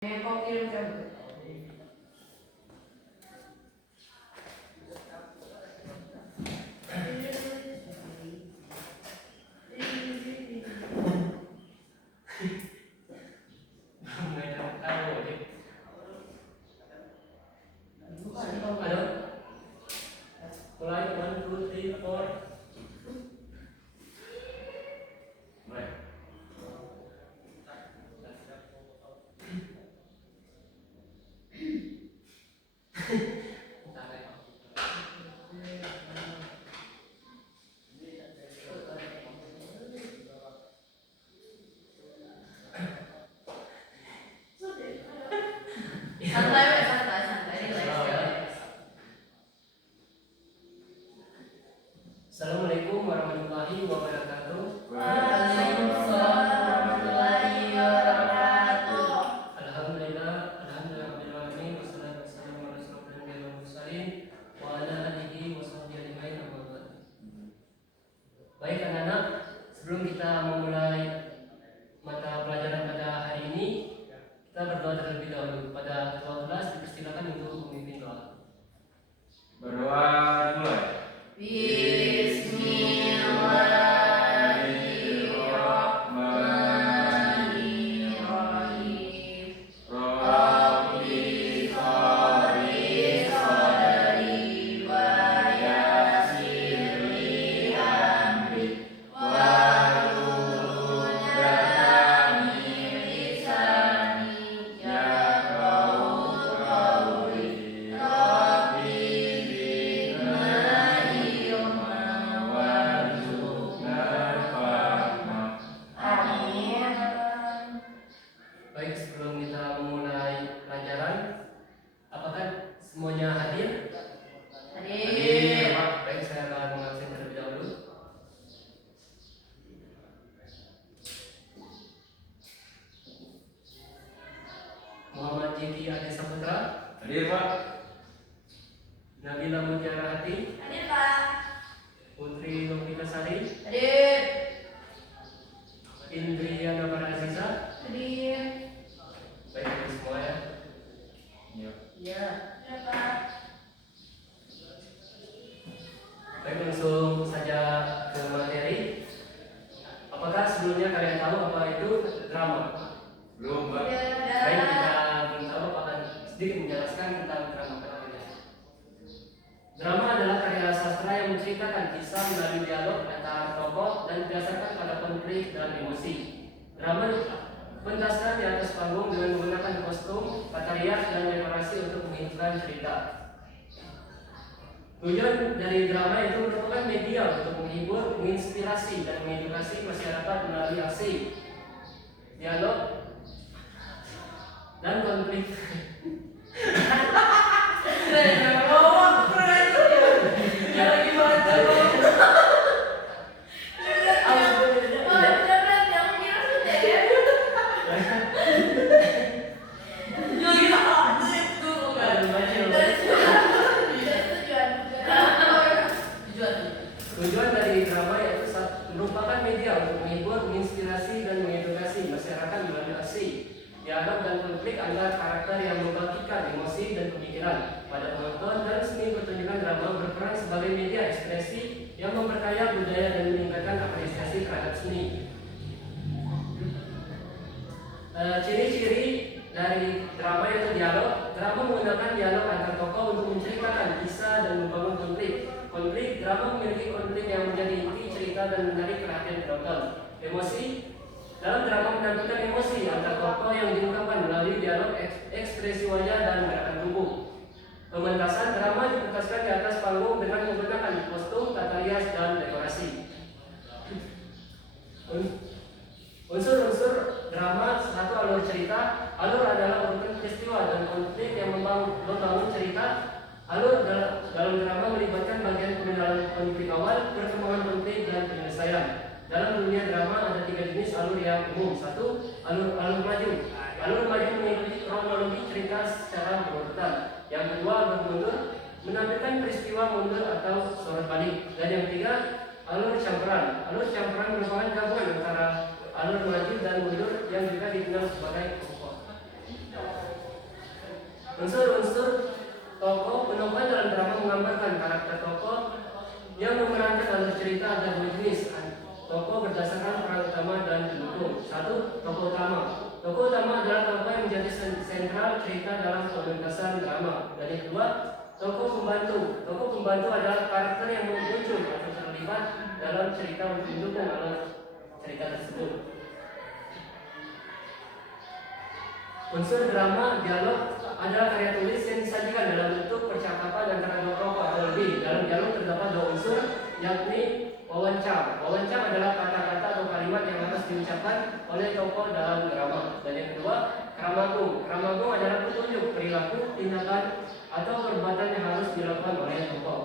Kau kirim cabut. Mulai 1, 2, 3, 4. Santai, relax ya. Assalamualaikum warahmatullahi wabarakatuh. Waalaikumsalam warahmatullahi wabarakatuh. Alhamdulillah, rabbil alamin, wassalatu wassalamu ala asyrofil anbiya'i wal mursalin wa ala alihi wa sahbihi ajmain, amma ba'd. Baik anak-anak, sebelum kita memulai mata pelajaran pada hari ini, kita berdoa terlebih dahulu. Pada ketua kelas dipersilakan untuk memimpin doa. Berdoa dimulai. Bismillahirrahmanirrahim. Rabbi sholli sholli wa yassir li amri wahlul 'uqdatam min lisani yafqahu qawli. Rabbi zidna ilma warzuqna fahma. Amin. Baik, sebelum kita memulai pelajaran, apakah semuanya hadir? Hadir. Baik, saya akan mengabsen terlebih dahulu. Muhammad Jiki Adi Saputra, Hadir, Pak. Nabila Mutiara Hati, Hadir, Pak. Putri Novita Sari, Hadir. Indriana Baraziza. Hadir. Baik, hadir semua ya. Ya. Ya, Pak. Baik, langsung saja ke materi. Apakah sebelumnya kalian tahu apa itu drama? Belum, Pak. Baik, kita belum tahu, akan sedikit menjelaskan tentang drama pertama. Drama adalah karya sastra yang menceritakan kisah melalui dialog antara tokoh dan berdasarkan pada konflik dan emosi. Drama dipentaskan di atas panggung dengan menggunakan kostum, tata rias, dan dekorasi untuk menghidupkan cerita. Tujuan dari drama itu merupakan media untuk menghibur, menginspirasi, dan mengedukasi masyarakat melalui aksi, dialog, dan konflik. Tujuan dari drama yaitu merupakan media untuk menghibur, menginspirasi, dan mengedukasi masyarakat melalui aksi, dialog, dan konflik antar karakter yang membagikan emosi dan pemikiran pada penonton. Dan seni pertunjukan drama berperan sebagai media ekspresi yang memperkaya budaya dan meningkatkan apresiasi terhadap seni. Ciri-ciri dari drama yaitu dialog. Drama menggunakan dialog antar tokoh untuk menceritakan kisah dan membangun konflik. Drama memiliki konflik yang menjadi inti cerita dan menarik perhatian penonton. Emosi. Dalam drama menampilkan emosi antar tokoh yang diungkapkan melalui dialog, ekspresi wajah, dan gerakan tubuh. Pementasan. Drama dipentaskan di atas panggung dengan menggunakan kostum, tata rias, dan dekorasi. Unsur-unsur drama. Satu, alur cerita. Alur adalah urutan peristiwa dan konflik yang membangun cerita. Alur dalam drama melibatkan bagian pengenalan konflik awal, perkembangan konflik, dan penyelesaian. Dalam dunia drama ada 3 jenis alur yang umum. 1. Alur maju. Alur maju mengikuti kronologi cerita secara berurutan. Yang kedua, alur mundur, menampilkan peristiwa mundur atau sorot balik. Dan yang ketiga, alur campuran. Alur campuran merupakan gabungan antara alur maju dan mundur yang juga dikenal sebagai pokok. Unsur-unsur tokoh penopang dalam drama menggambarkan karakter tokoh yang memerankan dalam cerita ada dua jenis. Tokoh berdasarkan peran utama dan pendukung. Satu, tokoh utama. Tokoh utama adalah tokoh yang menjadi sentral cerita dalam pementasan drama. Dan yang kedua, tokoh pembantu. Tokoh pembantu adalah karakter yang muncul atau terlibat dalam cerita untuk mendukung alur cerita tersebut. Unsur drama, dialog adalah karya tulis yang disajikan dalam bentuk percakapan antara dua tokoh atau lebih. Dalam dialog terdapat dua unsur, yakni wawancam. Wawancam adalah kata-kata atau kalimat yang harus diucapkan oleh tokoh dalam drama. Dan yang kedua, kramagung. Kramagung adalah petunjuk perilaku, tindakan, atau perbuatan yang harus dilakukan oleh tokoh.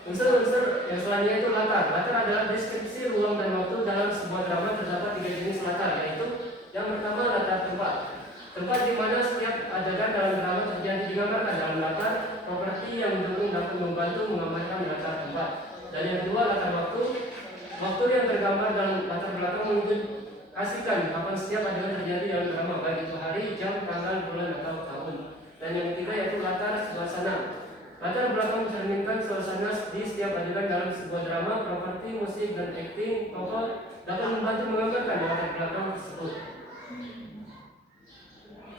Unsur-unsur yang selanjutnya itu latar. Latar adalah deskripsi ruang dan waktu dalam sebuah drama. Terdapat 3 jenis latar, yaitu yang pertama latar tempat. Tempat di mana setiap adegan dalam drama terjadi digambarkan dalam latar. Properti yang mendukung dapat membantu menggambarkan latar tempat. Dan yang kedua latar waktu. Waktu yang tergambar dalam latar belakang mengindikasikan kapan setiap adegan terjadi dalam drama, baik itu hari, jam, tanggal, bulan, atau tahun. Dan yang ketiga yaitu latar suasana. Latar belakang mencerminkan suasana di setiap adegan dalam sebuah drama. Properti, musik, dan akting tokoh dapat membantu menggambarkan latar belakang tersebut.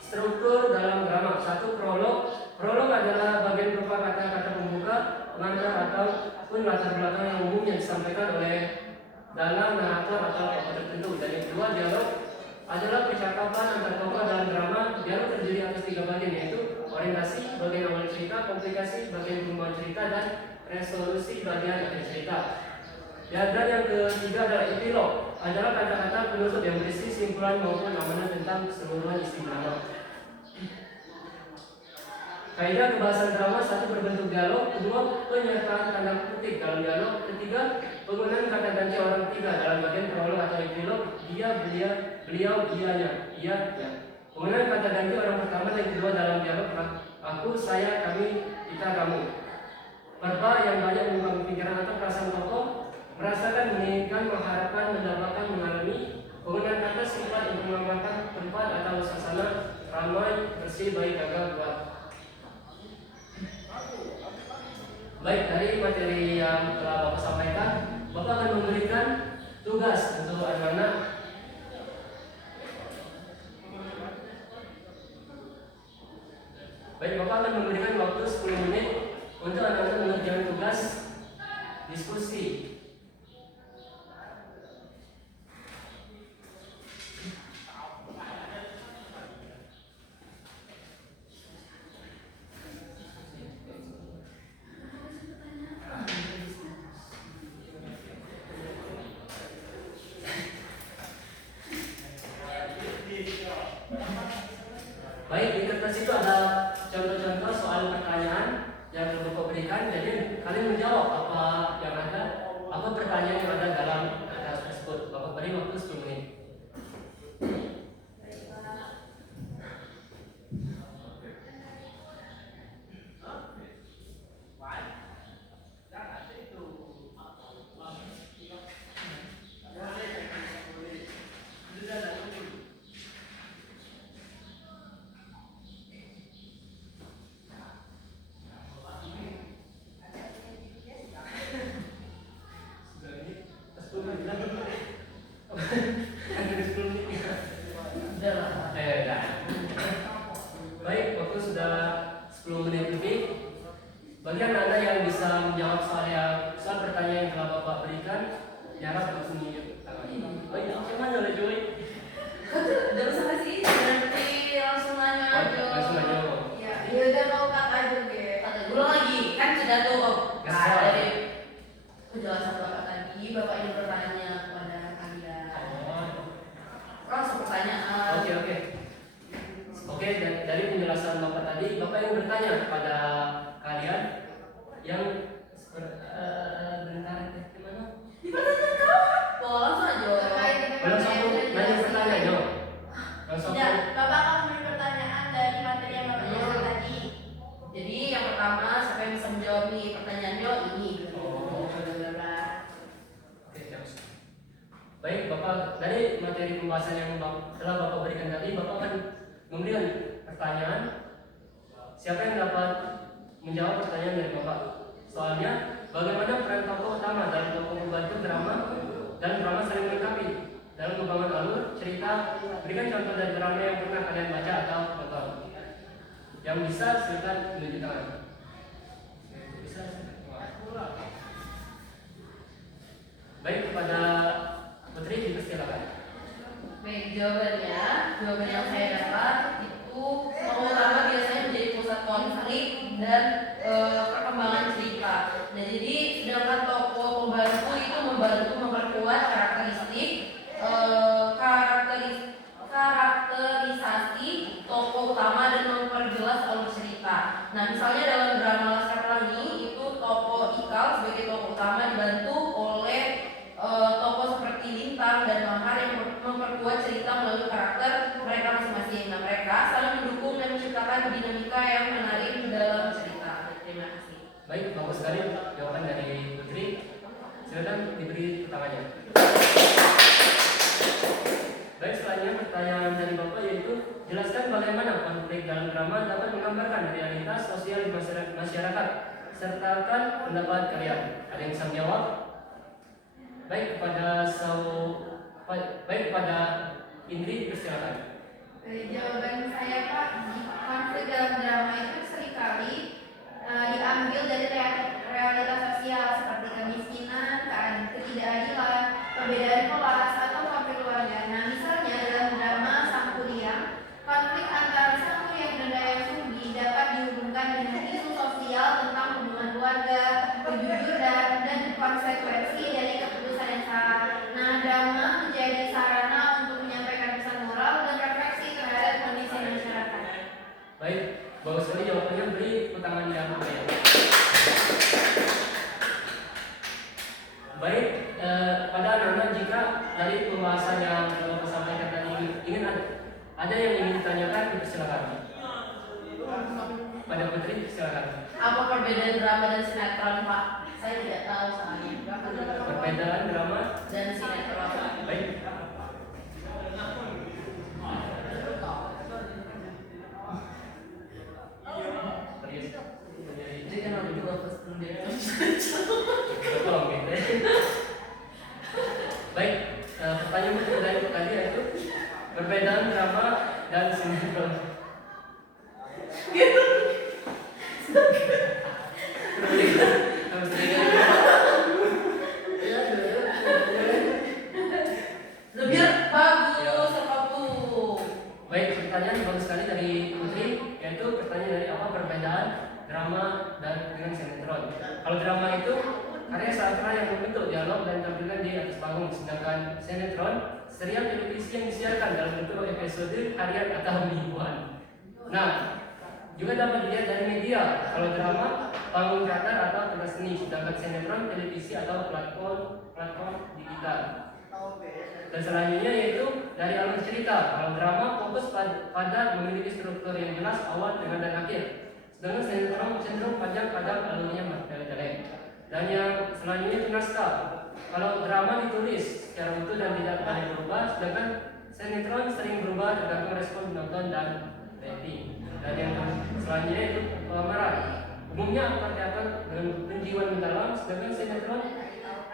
Struktur dalam drama. Satu, prolog. Prolog adalah bagian berupa kata-kata pembuka, pengantar ataupun latar belakang yang umum yang disampaikan oleh dalam narator atau tokoh tertentu. Dan yang kedua, dialog adalah percakapan antar tokoh dalam drama. Dialog terdiri atas 3 bagian, yaitu orientasi, bagian awal cerita, komplikasi, bagian pengembangan cerita, dan resolusi bagian akhir cerita. Dan yang ketiga adalah epilog, adalah kata-kata penutup yang berisi simpulan maupun amanat tentang keseluruhan isi drama. Kaidah kebahasan drama. 1, berbentuk dialog. 2, penyertaan tanda kutip dalam dialog. 3, penggunaan kata ganti orang ketiga dalam bagian prolog atau epilog. Dia, beliau, dianya, ia, ya. Penggunaan kata ganti orang pertama dan kedua dalam dialog. Aku, saya, kami, kita, kamu. Verba yang banyak mengungkapkan pikiran atau perasaan tokoh. Merasakan, menginginkan, mengharapkan, mendapatkan, mengalami. Penggunaan kata sifat untuk menggambarkan tempat atau suasana ramai, bersih, baik, gagal, buat. Baik, dari materi yang telah Bapak sampaikan, Bapak akan memberikan tugas untuk anak-anak. Baik, Bapak akan memberikan waktu 10 menit untuk anak-anak mengerjakan tugas diskusi. Baik, di kertas itu ada contoh-contoh soal pertanyaan yang Bapak berikan. Jadi kalian menjawab apa yang ada, apa pertanyaan yang ada dalam kertas tersebut. Bapak beri waktu 10 menit. Baik, waktu sudah 10 menit lebih. Bagi anak-anak yang bisa menjawab soal pertanyaan yang telah Bapak berikan, diharap untuk menunjuk tangan. Baik, gimana oleh Joy? Udah usah kasih nanti langsung nanya aja. Langsung aja. Ya, ya udah mau kata aja deh. Kata ulang lagi, kan sudah tuh. Nah, dari penjelasan Bapak tadi, Bapak ingin bertanya kepada kalian. Langsung pertanyaan. Oke, dari penjelasan Bapak tadi, Bapak yang bertanya kepada kalian yang bentar gimana? Dipertanyaan kau? Oh, langsung aja. Langsung nanya pertanyaan, Jo. Langsung. Tidak, Bapak akan memberi pertanyaan dari materi yang Bapak jelaskan tadi. Jadi yang pertama, siapa yang bisa menjawab nih pertanyaannya ini? Oke, baik Bapak, dari materi pembahasan yang yang telah Bapak berikan tadi, Bapak akan memberikan pertanyaan. Siapa yang dapat menjawab pertanyaan dari Bapak? Soalnya, bagaimana peran tokoh utama dan tokoh pembantu drama dan drama saling melengkapi dalam membangun alur cerita? Berikan contoh dari drama yang pernah kalian baca atau tonton. Yang bisa silakan menunjuk tangan. Bisa. Baik, kepada Putri dipersilakan. Baik, jawaban yang saya dapat itu tokoh utama biasanya menjadi pusat konflik dan perkembangan cerita. Nah, jadi sedangkan tokoh pembantu itu membantu memperkuat karakterisasi tokoh utama dan memperjelas alur cerita. Nah, misalnya dalam drama Laskar Pelangi itu tokoh Ikal sebagai tokoh utama dibantu oleh tokoh seperti Lintang dan Mahar yang memperkuat cerita melalui karakter mereka masing-masing. Nah, mereka saling mendukung dan menciptakan dinamika yang menarik dalam cerita. Terima kasih. Baik, bagus sekali jawaban dari Putri. Silakan diberi tangannya. Baik, selanjutnya pertanyaan dari Bapak yaitu jelaskan bagaimana konflik dalam drama dapat menggambarkan realitas sosial di masyarakat. Sertakan pendapat kalian. Ada yang bisa menjawab? Baik, kepada Indri, persilakan. Jawaban saya Pak, konflik dalam drama itu seringkali diambil dari realitas sosial seperti kemiskinan, ketidakadilan, perbedaan kelas, atau konflik keluarga. Nah, misalnya dalam drama Sang Kuryang, konflik antara Sang Kuryang dan Dayang Sumbi dapat dihubungkan dengan isu sosial tentang hubungan keluarga, kejujuran, dan konsekuensi dari keputusan yang salah. Nah, drama menjadi sarana untuk menyampaikan pesan moral dan refleksi terhadap kondisi masyarakat. Baik, bagus sekali jawabannya. Beri tangan yang meriah. Baik, pada anak-anak, jika dari pembahasan yang Bapak sampaikan tadi ingin ada yang ingin ditanyakan, dipersilakan. Pada Putri, silakan. Apa perbedaan drama dan sinetron, Pak? Saya tidak tahu soalnya. Perbedaan drama Dan sinetron. baik. Jadi kan aku juga pas Betul, gitu. Baik, pertanyaan dari tadi yaitu perbedaan drama dan sinetron. Lebih bagus apa tuh? Baik, pertanyaan bagus sekali dari Putri, yaitu pertanyaan dari apa perbedaan drama dan dengan sinetron. Kalau drama itu karya sastra yang membentuk dialog dan tampilkan di atas panggung, sedangkan sinetron serial televisi yang disiarkan dalam bentuk episode harian atau mingguan. Nah, juga dapat dilihat dari media. Kalau drama panggung teater atau pentas seni, sedangkan sinetron televisi atau platform digital. Dan selanjutnya yaitu dari alur cerita. Kalau drama fokus pada memiliki struktur yang jelas awal, tengah, dan akhir. Sedangkan sinetron cenderung panjang pada alurnya bertele-tele. Dan yang selanjutnya itu naskah. Kalau drama ditulis secara utuh dan tidak banyak berubah, sedangkan sinetron sering berubah tergantung respon penonton dan rating. Dan yang selanjutnya itu pelamaran. Umumnya aktor teater dengan penjiwaan mendalam, sedangkan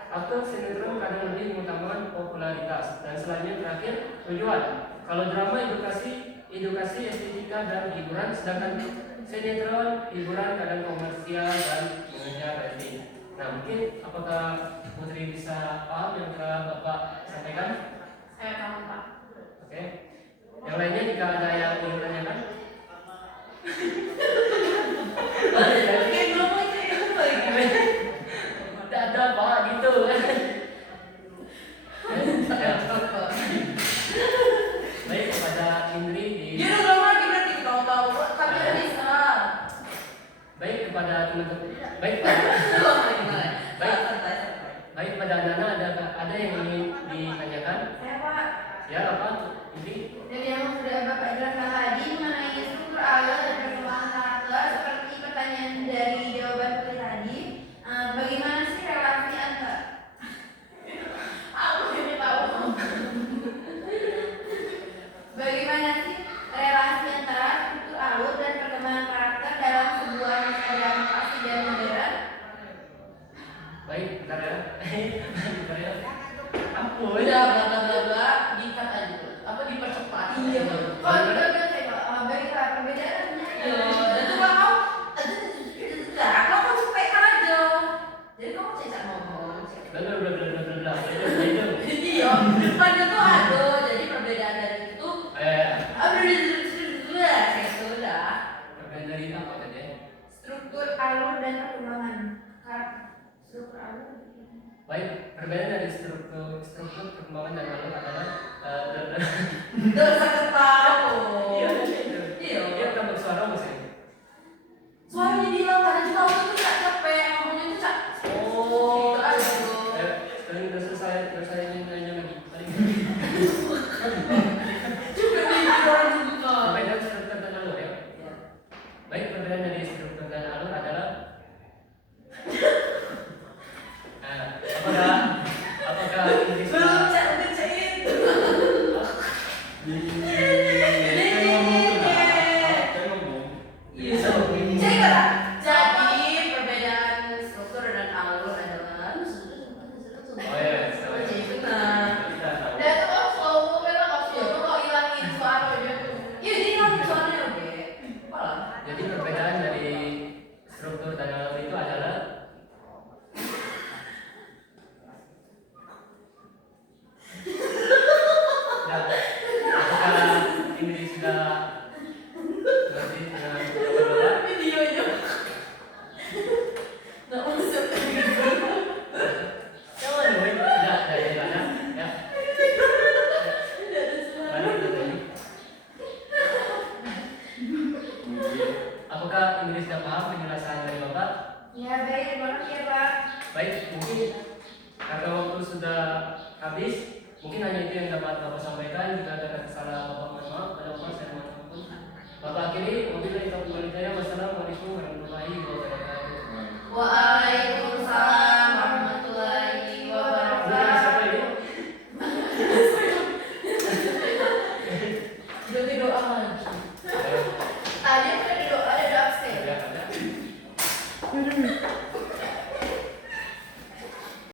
aktor sinetron kadang lebih mengutamakan popularitas. Dan selanjutnya terakhir tujuan. Kalau drama edukasi, estetika, dan hiburan, sedangkan sinetron hiburan kadang komersial dan mengejar rating. Nah, mungkin apakah Putri bisa paham yang telah Bapak sampaikan? Saya tahu, Pak. Oke. Yang lainnya jika ada yang ingin tanyakan? Kayak ngomong kayak apa gimana? Tidak ada Pak, gitu kan? Baik, kepada Indri di. Dia udah ngomong lagi berarti tahu-tahu, tapi udah bisa. Baik kepada teman-teman. Baik pada anak-anak, ada yang ingin ditanyakan? Saya Pak, Ya, apa? Indri? dari yang sudah Bapak jelaskan tadi mengenai struktur alur dan perkembangan karakter seperti pertanyaan dari jawaban Putri tadi, bagaimana sih relasi antara Aku ini tahu. Dosa ketahu. Iya, itu. Iya. Dia tambah suara masih. Suaranya bilang karena juga aku tuh tak capek, ngomongnya tuh tak. Oh, Gitu aja tuh. sekarang udah selesai, terus saya ingin nanya lagi. Juga nih orang juga. Perbedaan struktur dan alur ya. Ya. Baik, perbedaan dari struktur dan alur adalah apakah ini Belum cak udah cair. Iya. Jadi kata, jadi perbedaan struktur dan alur adalah Oh ya, sekarang. Jadi benar. Kita tahu. Dan itu kalau slow memang opsi, itu kalau hilangin suara dia tuh, iya jadi hilangin suaranya oke. Apalah. Jadi perbedaan dari struktur dan alur itu adalah ya, apakah ini sudah berarti dengan beberapa Videonya. Nggak masuk. jangan dong, ya. Balik ke tadi. Apakah Inggris sudah paham penjelasan dari Bapak? Ya baik, terima kasih ya Pak. Baik, mungkin karena waktu sudah habis, mungkin hanya itu yang dapat Bapak sampaikan. Jika ada kesalahan Bapak mohon maaf, pada Bapak saya mohon ampun. Bapak akhiri, mungkin kita kembali tanya